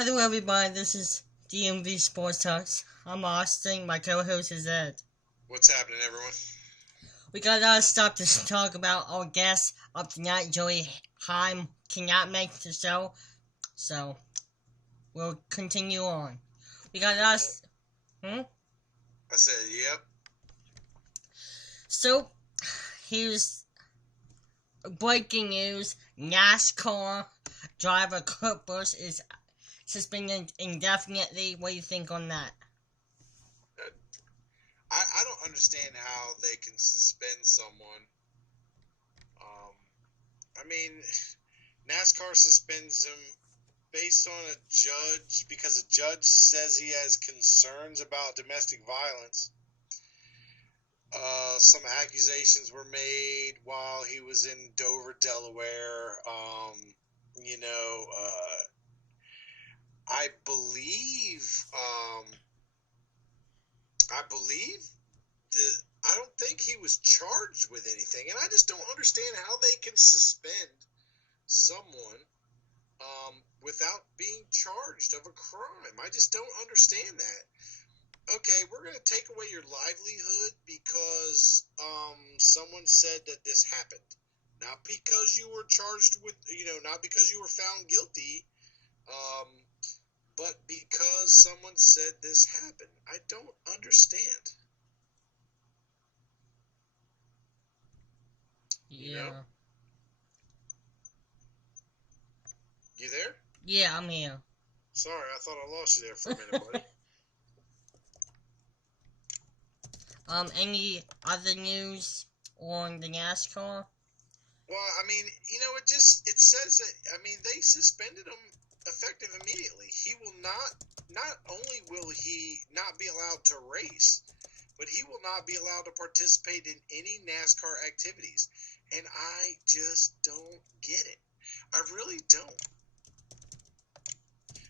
Hello everybody, this is DMV Sports Talks. I'm Austin, my co-host is Ed. What's happening, everyone? We gotta stop to talk about our guest of tonight, Joey Heim, cannot make the show, so we'll continue on. We got us. I said, yep. So, here's breaking news. NASCAR driver Kurt Busch is suspended indefinitely. What do you think on that? I don't understand how they can suspend someone. NASCAR suspends him based on a judge because a judge says he has concerns about domestic violence. Some accusations were made while he was in Dover, Delaware. I believe that I don't think he was charged with anything, and I just don't understand how they can suspend someone without being charged of a crime. I just don't understand that. Okay, we're going to take away your livelihood because someone said that this happened. Not because you were charged with, not because you were found guilty, but because someone said this happened. I don't understand. Yeah. You there? Yeah, I'm here. Sorry, I thought I lost you there for a minute, buddy. Any other news on the NASCAR? Well, it says that, they suspended him effective immediately. He will not only will he not be allowed to race, but he will not be allowed to participate in any NASCAR activities. And I just don't get it. I really don't.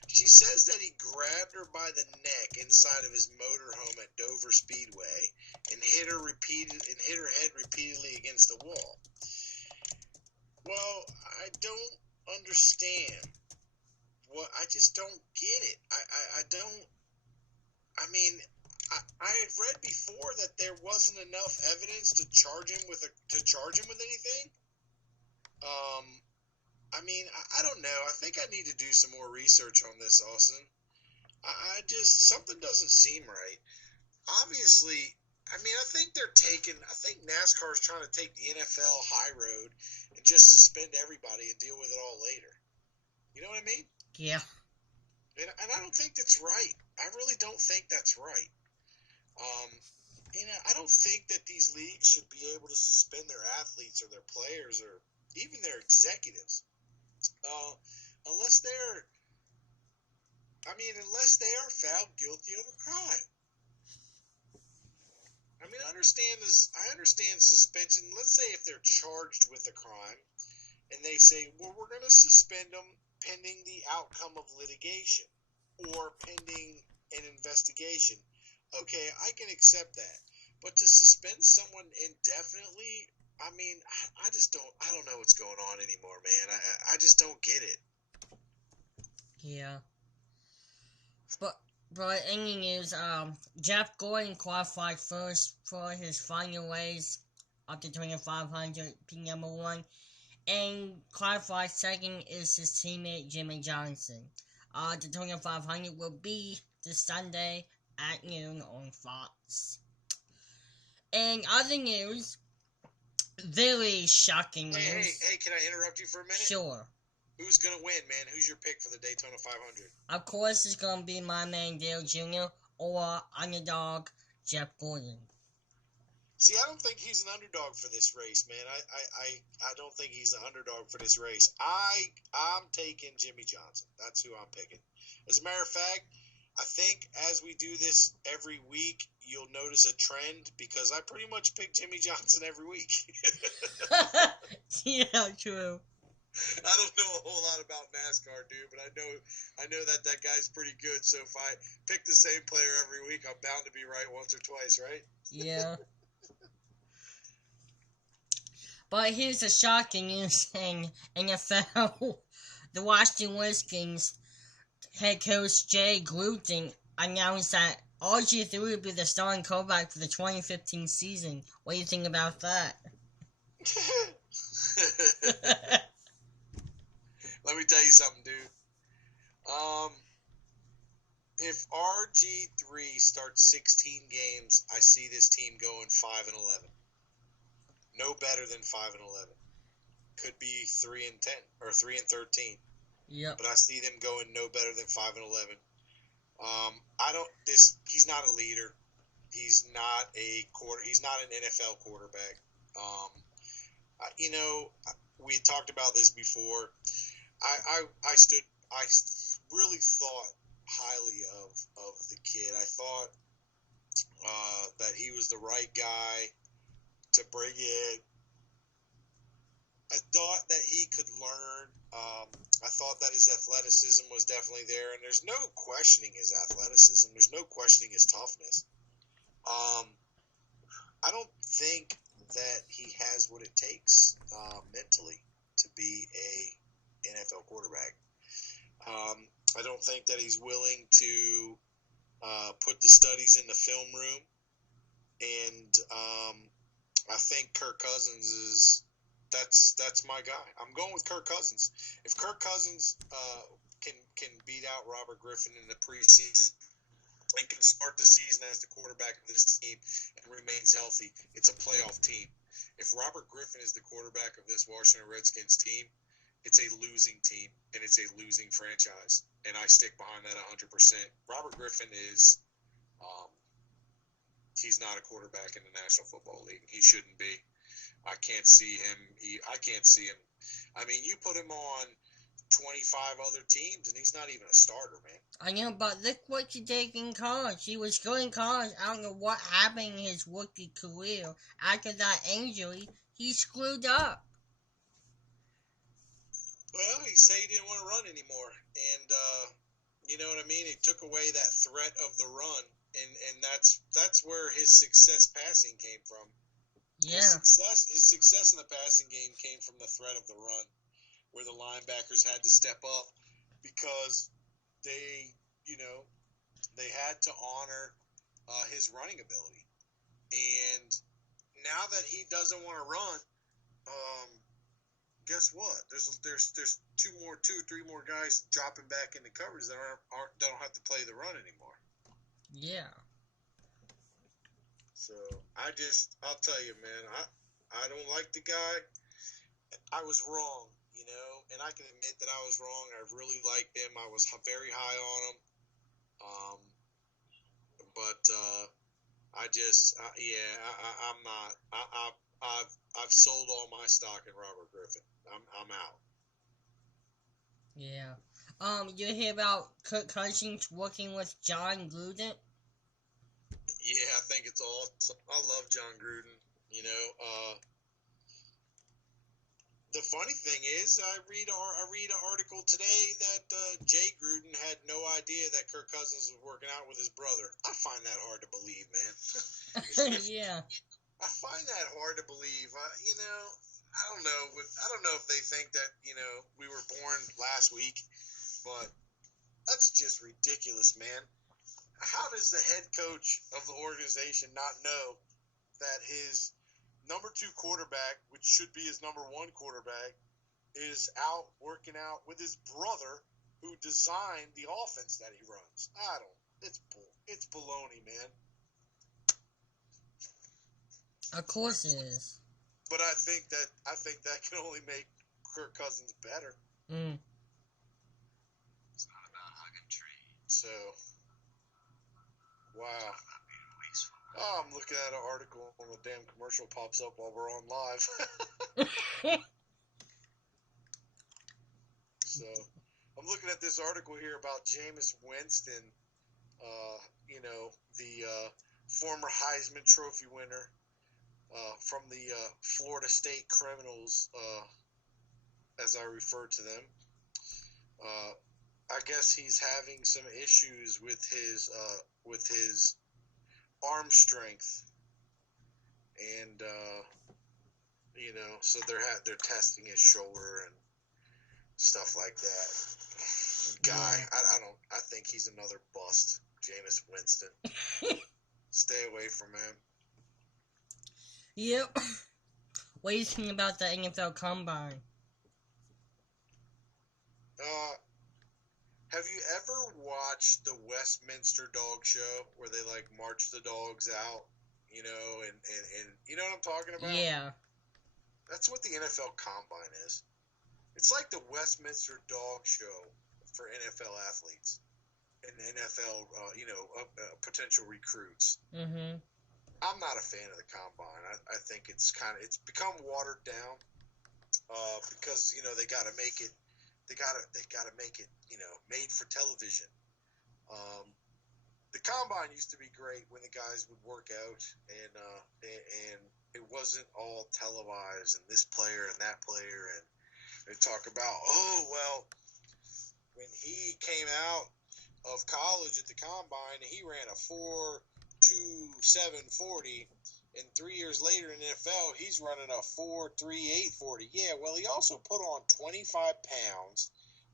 She says that he grabbed her by the neck inside of his motorhome at Dover Speedway and hit her head repeatedly against the wall. Well, I don't understand. I just don't get it. I had read before that there wasn't enough evidence to charge him with anything. I don't know. I think I need to do some more research on this, Austin. Something doesn't seem right. Obviously, I think NASCAR is trying to take the NFL high road and just suspend everybody and deal with it all later. You know what I mean? Yeah. And I don't think that's right. I really don't think that's right. I don't think that these leagues should be able to suspend their athletes or their players or even their executives. Unless they are found guilty of a crime. I understand suspension. Let's say if they're charged with a crime and they say, well, we're going to suspend them pending the outcome of litigation or pending an investigation. Okay, I can accept that. But to suspend someone indefinitely, I don't know what's going on anymore, man. I just don't get it. Yeah. But any news, Jeff Gordon qualified first for his final race up to 2500 number 1. And qualified second is his teammate Jimmie Johnson. The 2500 will be this Sunday at noon on Fox. And other news, very shocking news. Hey, can I interrupt you for a minute? Sure. Who's going to win, man? Who's your pick for the Daytona 500? Of course, it's going to be my man Dale Jr. or underdog Jeff Gordon. See, I don't think he's an underdog for this race, man. I don't think he's an underdog for this race. I'm taking Jimmie Johnson. That's who I'm picking. As a matter of fact, I think as we do this every week, you'll notice a trend because I pretty much pick Jimmie Johnson every week. Yeah, true. I don't know a whole lot about NASCAR, dude, but I know that guy's pretty good. So if I pick the same player every week, I'm bound to be right once or twice, right? Yeah. But here's a shocking news thing. NFL, the Washington Redskins head coach Jay Gruden announced that RG3 would be the starting quarterback for the 2015 season. What do you think about that? Let me tell you something, dude. If RG3 starts 16 games, I see this team going 5-11. No better than 5-11. Could be 3-10 or 3-13. Yep. But I see them going no better than 5-11. He's not a leader. He's not an NFL quarterback. We talked about this before. I really thought highly of the kid. I thought that he was the right guy to bring in. I thought that he could learn. I thought that his athleticism was definitely there, and there's no questioning his athleticism. There's no questioning his toughness. I don't think that he has what it takes mentally to be a NFL quarterback. I don't think that he's willing to put the studies in the film room, and I think Kirk Cousins is that's my guy. I'm going with Kirk Cousins. If Kirk Cousins can beat out Robert Griffin in the preseason and can start the season as the quarterback of this team and remains healthy, it's a playoff team. If Robert Griffin is the quarterback of this Washington Redskins team, it's a losing team, and it's a losing franchise, and I stick behind that 100%. Robert Griffin is he's not a quarterback in the National Football League. He shouldn't be. I can't see him. I mean, you put him on 25 other teams, and he's not even a starter, man. I know, but look what he did in college. He was good in college. I don't know what happened in his rookie career. After that injury, he screwed up. Well, he said he didn't want to run anymore, and you know what I mean. He took away that threat of the run, and that's where his success passing came from. Yeah. His success in the passing game came from the threat of the run, where the linebackers had to step up because they had to honor his running ability. And now that he doesn't want to run, guess what? There's 2 or 3 more guys dropping back into coverage that don't have to play the run anymore. Yeah. So I'll tell you, man, I don't like the guy. I was wrong, and I can admit that I was wrong. I really liked him. I was very high on him. I'm not. I've sold all my stock in Robert Griffin. I'm out. Yeah. You hear about Kirk Cousins working with John Gruden? Yeah, I think it's awesome. I love John Gruden. The funny thing is, I read an article today that Jay Gruden had no idea that Kirk Cousins was working out with his brother. I find that hard to believe, man. Yeah. I find that hard to believe. I don't know. I don't know if they think that we were born last week, but that's just ridiculous, man. How does the head coach of the organization not know that his number 2 quarterback, which should be his number 1 quarterback, is out working out with his brother who designed the offense that he runs? It's baloney, man. Of course it is. But I think that can only make Kirk Cousins better. It's not about hugging trees. So, wow. Oh, I'm looking at an article and the damn commercial pops up while we're on live. So, I'm looking at this article here about Jameis Winston, the former Heisman Trophy winner from the Florida State Criminals, as I refer to them. I guess he's having some issues with his arm strength, and so they're testing his shoulder and stuff like that. Guy, I think he's another bust. Jameis Winston. Stay away from him. Yep. What do you think about the NFL Combine? Have you ever watched the Westminster Dog Show where they like march the dogs out, you know, and you know what I'm talking about? Yeah. That's what the NFL Combine is. It's like the Westminster Dog Show for NFL athletes and NFL, potential recruits. Mm-hmm. I'm not a fan of the Combine. I think it's become watered down because they got to make it. They gotta make it, made for television. The Combine used to be great when the guys would work out and it wasn't all televised and this player and that player and they talk about, when he came out of college at the Combine, he ran a 4.2740. And 3 years later in the NFL, he's running a 4.3840. Yeah, well, he also put on 25 pounds.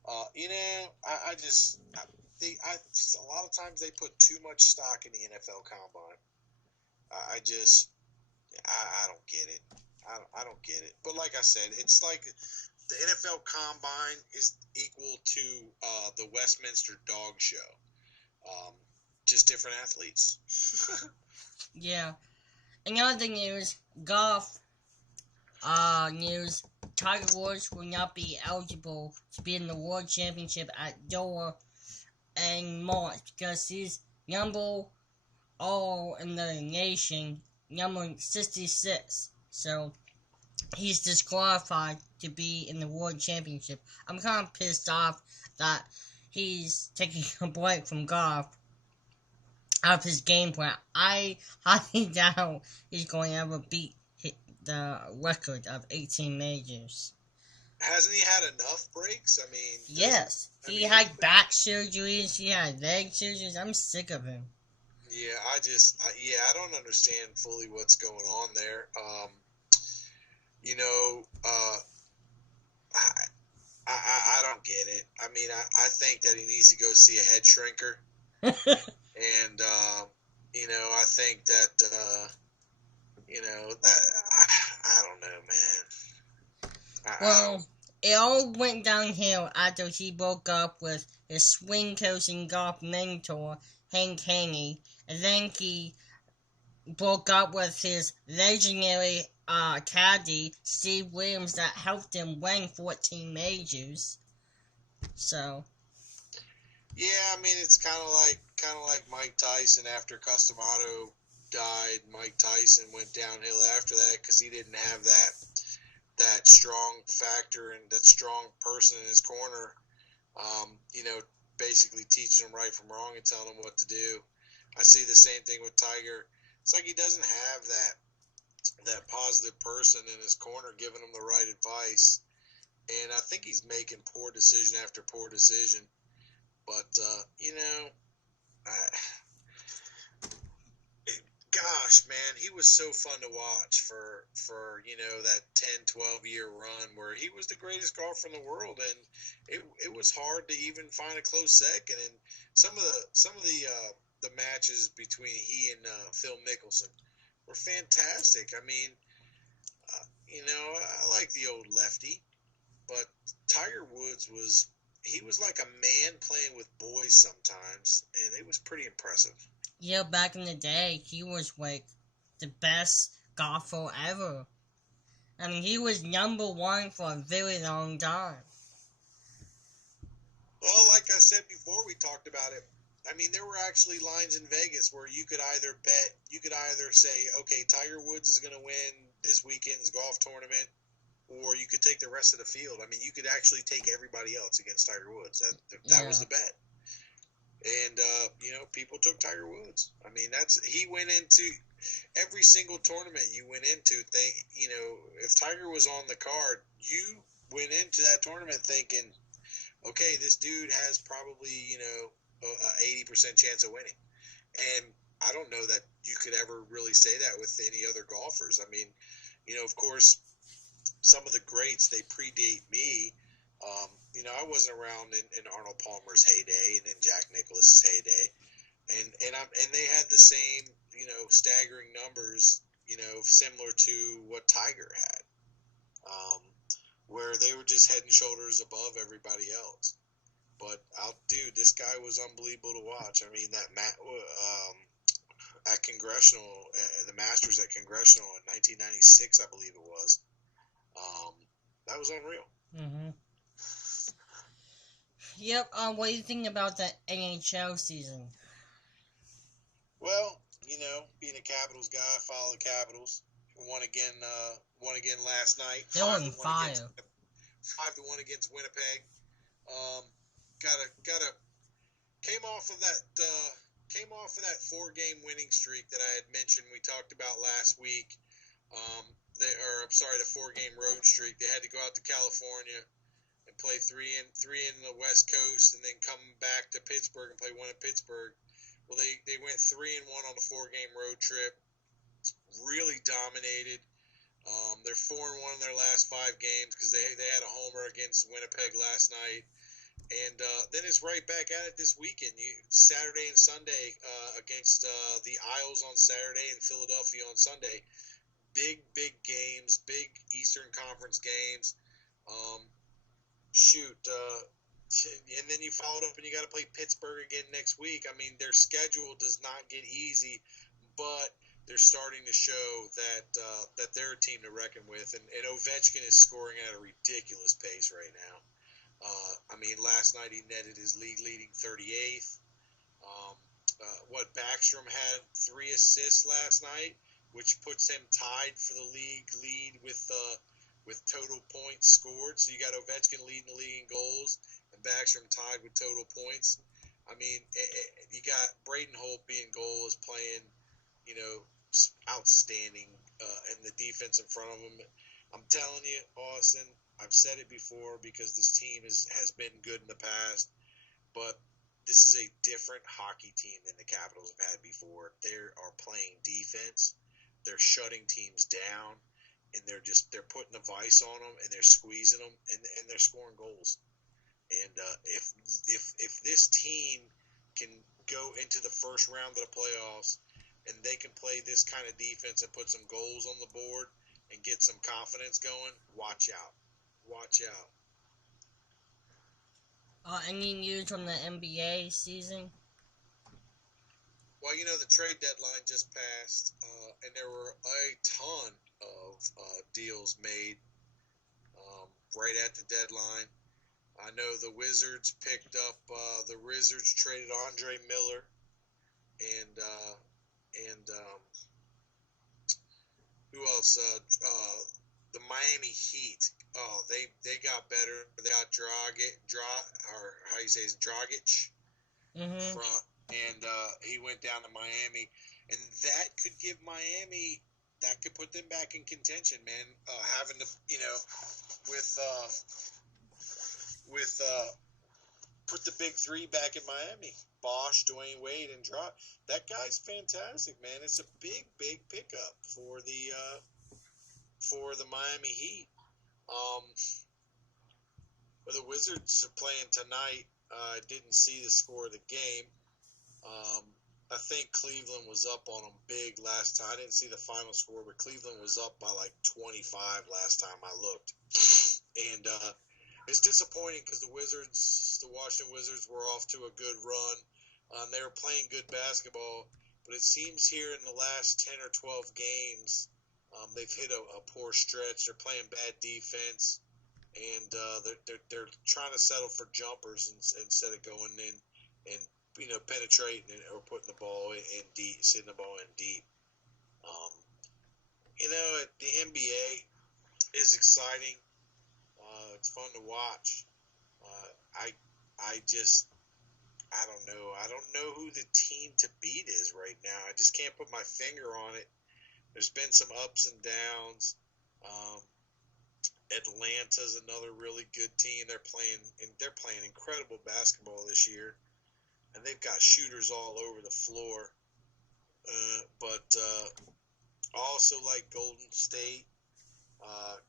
A lot of times they put too much stock in the NFL Combine. I don't get it. I don't get it. But like I said, it's like the NFL Combine is equal to the Westminster Dog Show. Just different athletes. Yeah. Another thing is golf news. Tiger Woods will not be eligible to be in the World Championship at Doha in March because he's number all in the nation, number 66. So he's disqualified to be in the World Championship. I'm kind of pissed off that he's taking a break from golf out of his game plan. I highly doubt he's going to ever beat the record of 18 majors. Hasn't he had enough breaks? I mean... Yes. He had back surgeries, he had leg surgeries. I'm sick of him. Yeah, I don't understand fully what's going on there. I don't get it. I mean, I think that he needs to go see a head shrinker. And, I think that, I don't know, man. It all went downhill after he broke up with his swing coach and golf mentor, Hank Haney. And then he broke up with his legendary caddy, Steve Williams, that helped him win 14 majors. So... Yeah, I mean, it's kind of like Mike Tyson after Custom Auto died. Mike Tyson went downhill after that because he didn't have that strong factor and that strong person in his corner, basically teaching him right from wrong and telling him what to do. I see the same thing with Tiger. It's like he doesn't have that positive person in his corner giving him the right advice, and I think he's making poor decision after poor decision. But, gosh, man, he was so fun to watch for that 10, 12-year run where he was the greatest golfer in the world, and it was hard to even find a close second. And some of the matches between he and Phil Mickelson were fantastic. I mean, I like the old lefty, but Tiger Woods was like a man playing with boys sometimes, and it was pretty impressive. Yeah, back in the day, he was like the best golfer ever. I mean, he was number one for a very long time. Well, like I said before, we talked about it. I mean, there were actually lines in Vegas where you could either say, okay, Tiger Woods is going to win this weekend's golf tournament, or you could take the rest of the field. I mean, you could actually take everybody else against Tiger Woods. That was the bet. And, people took Tiger Woods. I mean, he went into every single tournament you went into. If Tiger was on the card, you went into that tournament thinking, okay, this dude has probably, a 80% chance of winning. And I don't know that you could ever really say that with any other golfers. I mean, of course, some of the greats, they predate me. I wasn't around in Arnold Palmer's heyday and in Jack Nicklaus' and they had the same, staggering numbers, similar to what Tiger had, where they were just head and shoulders above everybody else. But this guy was unbelievable to watch. I mean, at Congressional, the Masters at Congressional in 1996, I believe it was. That was unreal. Mm-hmm. Yep. What do you think about the NHL season? Well, being a Capitals guy, I follow the Capitals. Won again last night. They're on fire. 5-1 against Winnipeg. Got a came off of that 4-game winning streak that I had mentioned. We talked about last week. The 4-game road streak. They had to go out to California and play three in the West Coast, and then come back to Pittsburgh and play one in Pittsburgh. Well, they went 3-1 on the 4-game road trip. Really dominated. They're 4-1 in their last 5 games because they had a homer against Winnipeg last night. And then it's right back at it this weekend. Saturday and Sunday against the Isles on Saturday and Philadelphia on Sunday. Big games, big Eastern Conference games. And then you follow it up and you got to play Pittsburgh again next week. I mean, their schedule does not get easy, but they're starting to show that they're a team to reckon with. And Ovechkin is scoring at a ridiculous pace right now. Last night he netted his league-leading 38th. Backstrom had 3 assists last night, which puts him tied for the league lead with total points scored. So you got Ovechkin leading the league in goals, and Backstrom tied with total points. You got Braden Holtby in goal is playing, outstanding, and the defense in front of him. I'm telling you, Austin, I've said it before because this team has been good in the past, but this is a different hockey team than the Capitals have had before. They are playing defense. They're shutting teams down, and they're putting a vice on them, and they're squeezing them, and they're scoring goals. And if this team can go into the first round of the playoffs and they can play this kind of defense and put some goals on the board and get some confidence going, watch out. Watch out. Any news from the NBA season? Well, the trade deadline just passed, and there were a ton of deals made right at the deadline. I know the Wizards picked up. The Wizards traded Andre Miller, and who else? The Miami Heat. Oh, they got better. They got Dragic. Mm-hmm. And he went down to Miami, and that could give Miami. That could put them back in contention, man. Having to, put the big 3 back in Miami. Bosch, Dwayne Wade, and Dragic. That guy's fantastic, man. It's a big pickup for the Miami Heat. The Wizards are playing tonight. I didn't see the score of the game. I think Cleveland was up on them big last time. I didn't see the final score, but Cleveland was up by like 25 last time I looked. And it's disappointing because the Washington Wizards were off to a good run. They were playing good basketball, but it seems here in the last 10 or 12 games, they've hit a poor stretch. They're playing bad defense, and they're trying to settle for jumpers instead of going in and penetrating or putting the ball in deep, sitting the ball in deep. The NBA is exciting. It's fun to watch. I don't know. I don't know who the team to beat is right now. I just can't put my finger on it. There's been some ups and downs. Atlanta's another really good team. They're playing incredible basketball this year, and they've got shooters all over the floor. But I also like Golden State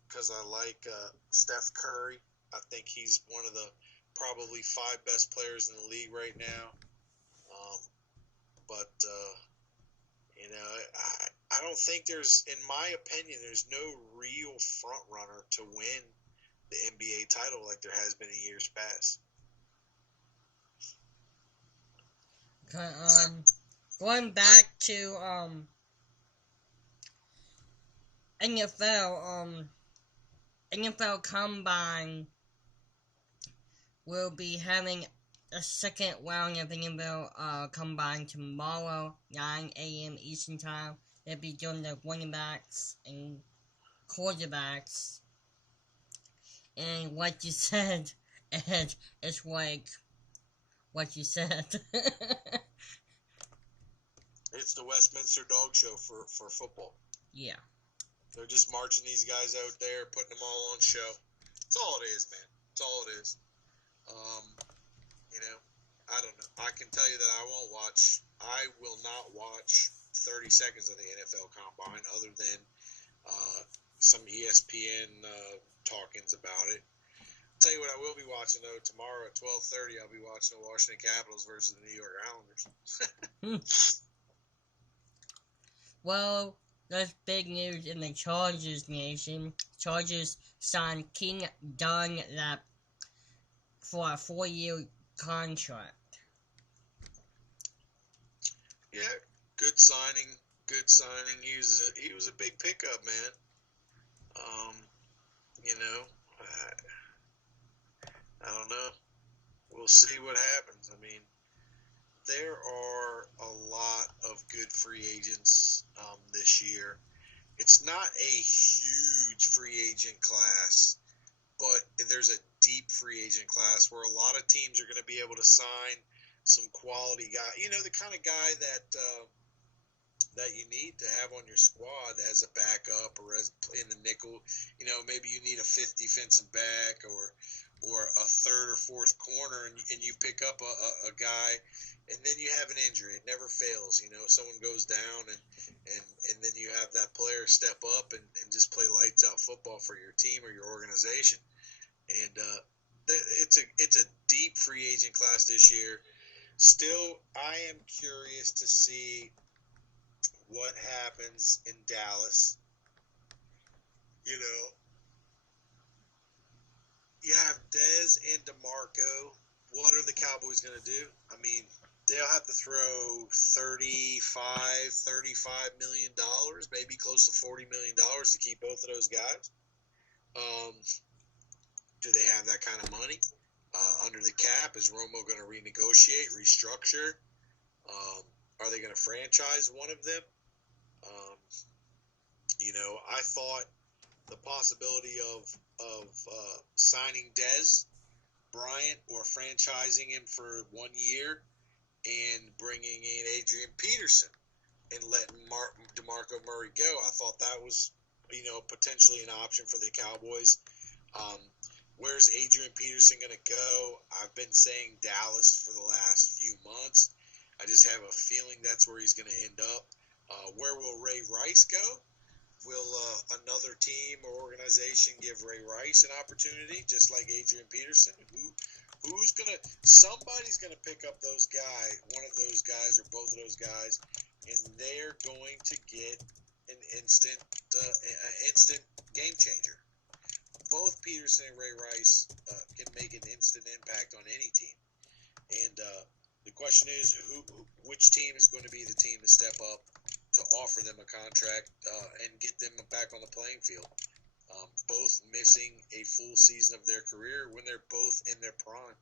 because I like Steph Curry. I think he's one of the probably 5 best players in the league right now. but I don't think there's, in my opinion, there's no real front runner to win the NBA title like there has been in years past. Okay, going back to NFL Combine will be having a second round of NFL Combine tomorrow, 9 a.m. Eastern Time. They'll be doing the running backs and quarterbacks. And what you said, Ed, is like what you said. It's the Westminster Dog Show for football. Yeah. They're just marching these guys out there, putting them all on show. That's all it is, man. That's all it is. I don't know. I can tell you that I will not watch 30 seconds of the NFL Combine other than some ESPN talkings about it. I'll tell you what I will be watching, though. Tomorrow at 12:30, I'll be watching the Washington Capitals versus the New York Islanders. Well, there's big news in the Chargers nation. Chargers signed King Dunlap for a 4-year contract. Yeah, good signing. Good signing. He was a big pickup, man. I don't know. We'll see what happens. I mean, there are a lot of good free agents this year. It's not a huge free agent class, but there's a deep free agent class where a lot of teams are going to be able to sign some quality guy. The kind of guy that you need to have on your squad as a backup or as in the nickel. Maybe you need a fifth defensive back or a third or fourth corner, and you pick up a guy, and then you have an injury. It never fails. Someone goes down, and then you have that player step up and just play lights out football for your team or your organization. And it's a deep free agent class this year. Still, I am curious to see what happens in Dallas. You have Dez and DeMarco. What are the Cowboys going to do? I mean, they'll have to throw $35 million, maybe close to $40 million to keep both of those guys. Do they have that kind of money? Under the cap, is Romo going to renegotiate, restructure? Are they going to franchise one of them? I thought the possibility of signing Dez Bryant or franchising him for 1 year and bringing in Adrian Peterson and letting DeMarco Murray go. I thought that was, potentially an option for the Cowboys. Where's Adrian Peterson going to go? I've been saying Dallas for the last few months. I just have a feeling that's where he's going to end up. Where will Ray Rice go? Will another team or organization give Ray Rice an opportunity, just like Adrian Peterson? Somebody's going to pick up one of those guys or both of those guys, and they're going to get an instant game changer. Both Peterson and Ray Rice can make an instant impact on any team. And the question is, which team is going to be the team to step up to offer them a contract and get them back on the playing field? Both missing a full season of their career when they're both in their prime.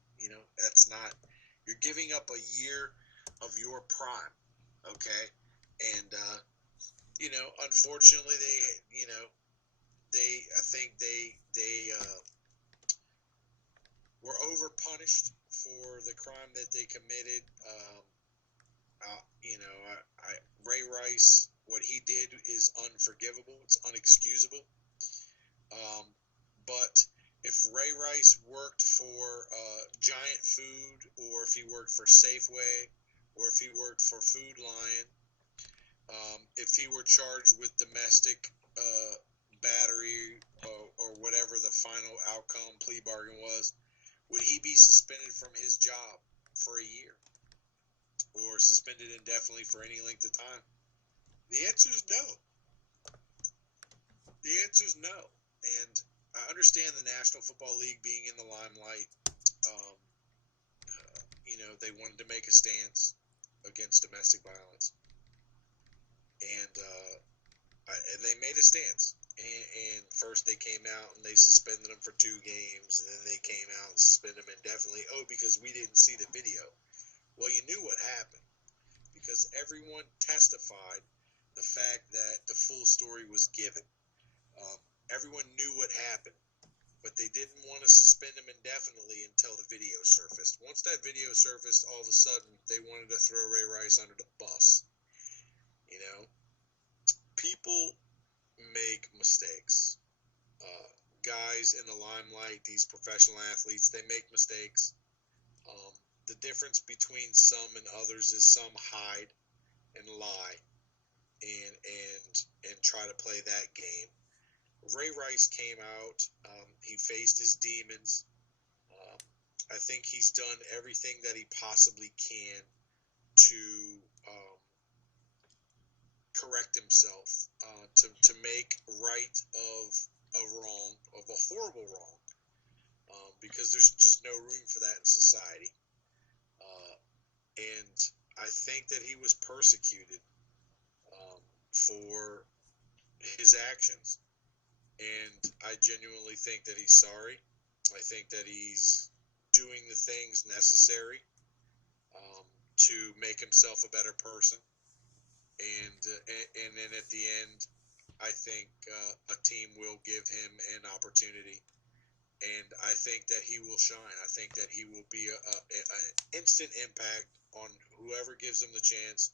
That's not – you're giving up a year of your prime, okay? And, unfortunately, I think they were over-punished for the crime that they committed. Ray Rice, what he did is unforgivable. It's unexcusable. But if Ray Rice worked for Giant Food, or if he worked for Safeway, or if he worked for Food Lion, if he were charged with domestic battery or whatever the final outcome plea bargain was, would he be suspended from his job for a year or suspended indefinitely for any length of time? The answer is no. The answer is no. And I understand the National Football League being in the limelight. Um, they wanted to make a stance against domestic violence. And they made a stance. And first they came out and they suspended him for 2 games, and then they came out and suspended him indefinitely. Oh, because we didn't see the video. Well, you knew what happened, because everyone testified the fact that the full story was given. Everyone knew what happened, but they didn't want to suspend him indefinitely until the video surfaced. Once that video surfaced, all of a sudden they wanted to throw Ray Rice under the bus. People make mistakes. Guys in the limelight, these professional athletes, they make mistakes. The difference between some and others is some hide and lie and try to play that game. Ray Rice came out. He faced his demons. I think he's done everything that he possibly can to correct himself, to make right of a wrong, of a horrible wrong, because there's just no room for that in society. And I think that he was persecuted for his actions. And I genuinely think that he's sorry. I think that he's doing the things necessary to make himself a better person. And then at the end, I think a team will give him an opportunity. And I think that he will shine. I think that he will be an instant impact on whoever gives him the chance.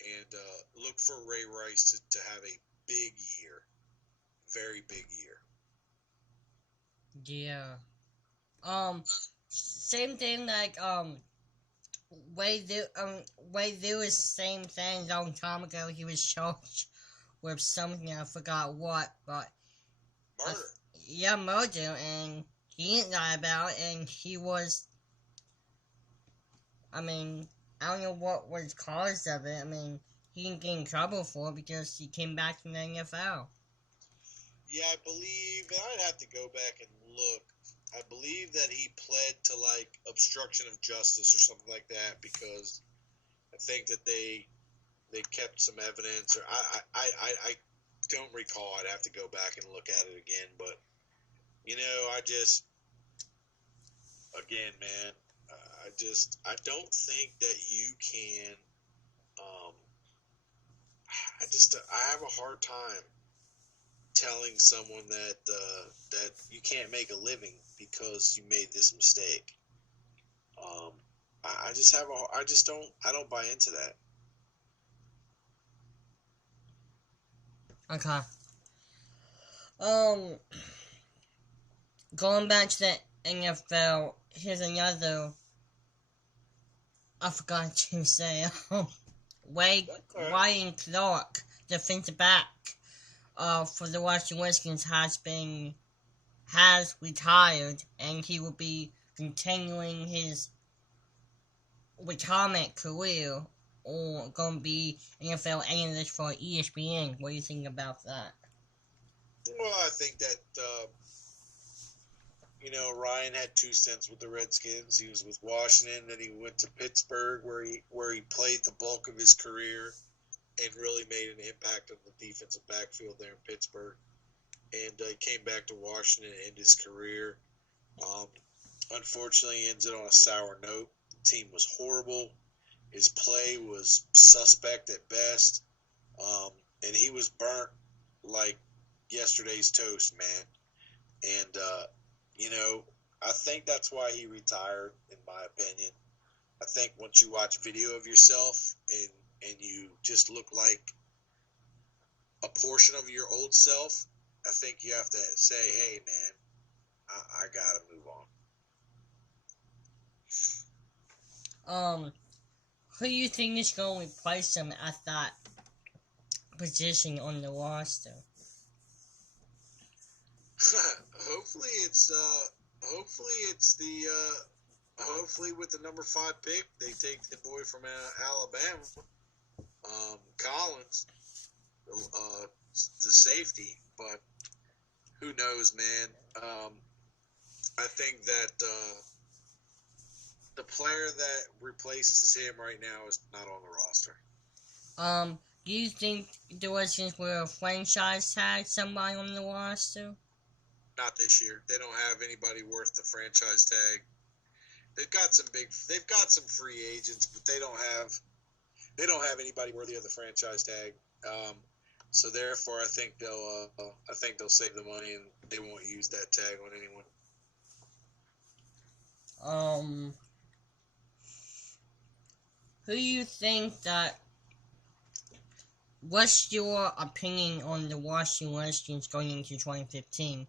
And look for Ray Rice to have a big year. Very big year. Yeah. Same thing like Wade Lewis, same thing. A long time ago, he was charged with something, I forgot what, but murder. Murder, and he didn't lie about it, and he was. I don't know what was the cause of it. He didn't get in trouble for it because he came back from the NFL. Yeah, I believe, and I'd have to go back and look. I believe that he pled to obstruction of justice or something like that, because I think that they kept some evidence, or I don't recall. I'd have to go back and look at it again, but I just, again, man, I don't think that you can. I have a hard time telling someone that you can't make a living because you made this mistake. I don't buy into that. Okay. Going back to the NFL, here's another. I forgot to say. Ryan Clark, defensive back, for the Washington Redskins, has retired, and he will be continuing his retirement career, or going to be NFL analyst for ESPN. What do you think about that? Well, I think that Ryan had 2 stints with the Redskins. He was with Washington, then he went to Pittsburgh, where he played the bulk of his career and really made an impact on the defensive backfield there in Pittsburgh. And he came back to Washington and ended his career. Unfortunately, he ended on a sour note. The team was horrible. His play was suspect at best. And he was burnt like yesterday's toast, man. And, I think that's why he retired, in my opinion. I think once you watch video of yourself and you just look like a portion of your old self, I think you have to say, hey, man, I got to move on. Who do you think is going to replace him at that position on the roster? Hopefully it's the hopefully with the number 5 pick, they take the boy from Alabama, Collins, the safety. But who knows, man? I think that the player that replaces him right now is not on the roster. Do you think the Redskins will franchise tag somebody on the roster? Not this year. They don't have anybody worth the franchise tag. They've got some free agents, but they don't have anybody worthy of the franchise tag. So therefore, I think they'll save the money and they won't use that tag on anyone. Who do you think that? What's your opinion on the Washington Redskins going into 2015?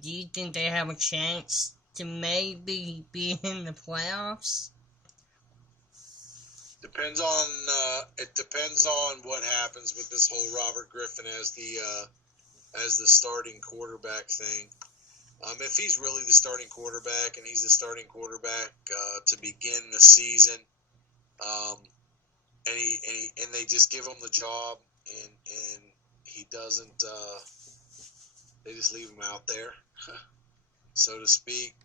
Do you think they have a chance to maybe be in the playoffs? It depends on what happens with this whole Robert Griffin as the starting quarterback thing. If he's really the starting quarterback and he's the starting quarterback to begin the season, and they just give him the job and he doesn't, they just leave him out there, so to speak.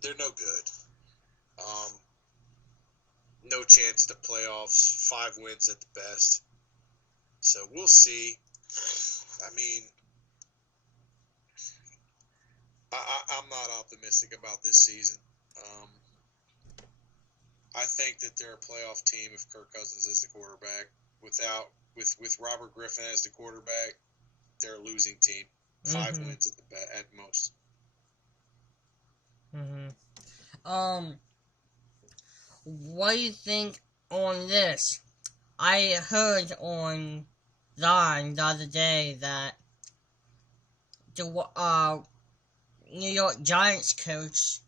They're no good. No chance at the playoffs. 5 wins at the best. So we'll see. I mean, I'm not optimistic about this season. I think that they're a playoff team if Kirk Cousins is the quarterback. With Robert Griffin as the quarterback, they're a losing team. 5 wins at most. What do you think on this? I heard on Line the other day that the New York Giants coach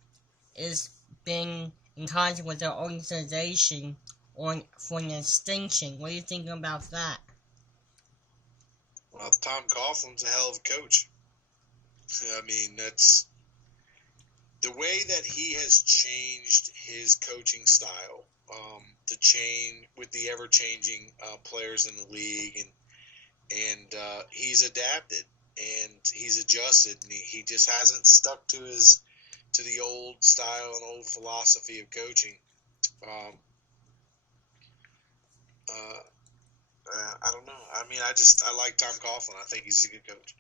is being in contact with their organization for an extension. What do you think about that? Well, Tom Coughlin's a hell of a coach. I mean, that's the way that he has changed his coaching style, with the ever-changing players in the league, and he's adapted and he's adjusted, and he just hasn't stuck to the old style and old philosophy of coaching. I don't know. I mean, I like Tom Coughlin. I think he's a good coach.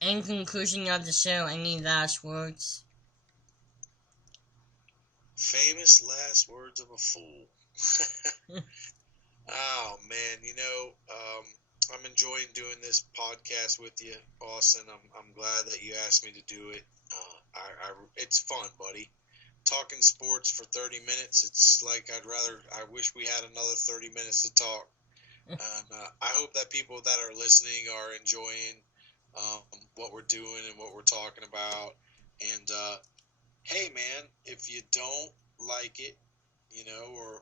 In conclusion of the show, any last words? Famous last words of a fool. Oh, man. I'm enjoying doing this podcast with you, Austin. I'm glad that you asked me to do it. It's fun, buddy. Talking sports for 30 minutes, it's like I wish we had another 30 minutes to talk. And I hope that people that are listening are enjoying what we're doing and what we're talking about. And hey, man, if you don't like it,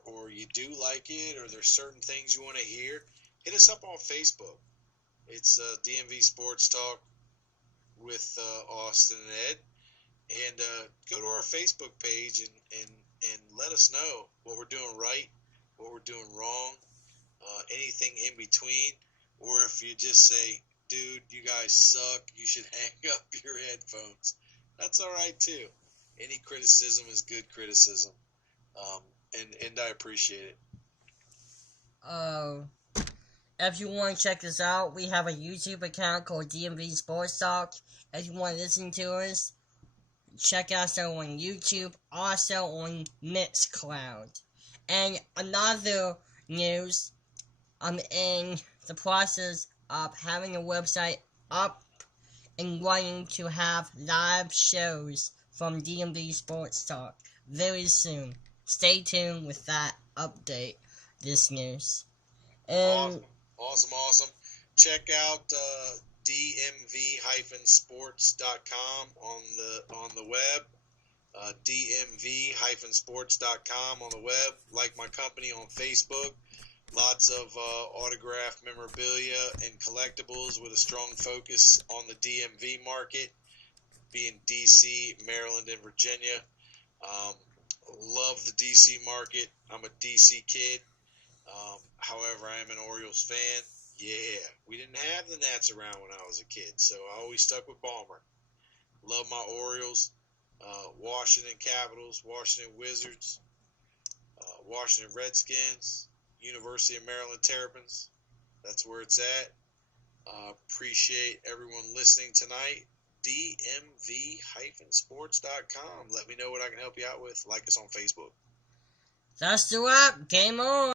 or you do like it, or there's certain things you want to hear, hit us up on Facebook. It's DMV Sports Talk with Austin and Ed. And go to our Facebook page and let us know what we're doing right, what we're doing wrong, anything in between. Or if you just say, dude, you guys suck, you should hang up your headphones. That's all right, too. Any criticism is good criticism. And I appreciate it. If you want to check us out, we have a YouTube account called DMV Sports Talk. If you want to listen to us, check us out on YouTube, also on Mixcloud. And another news, I'm in the process of having a website up and running to have live shows from DMV Sports Talk very soon. Stay tuned with that update, listeners. And Awesome. Check out dmv-sports.com on the web. dmv-sports.com on the web. Like my company on Facebook. Lots of autographed memorabilia and collectibles with a strong focus on the DMV market. being DC, Maryland, and Virginia. Love the DC market. I'm a DC kid. However, I am an Orioles fan. Yeah, we didn't have the Nats around when I was a kid, so I always stuck with Ballmer. Love my Orioles. Washington Capitals, Washington Wizards, Washington Redskins, University of Maryland Terrapins. That's where it's at. Appreciate everyone listening tonight. DMV-sports.com. Let me know what I can help you out with. Like us on Facebook. That's the wrap. Game on.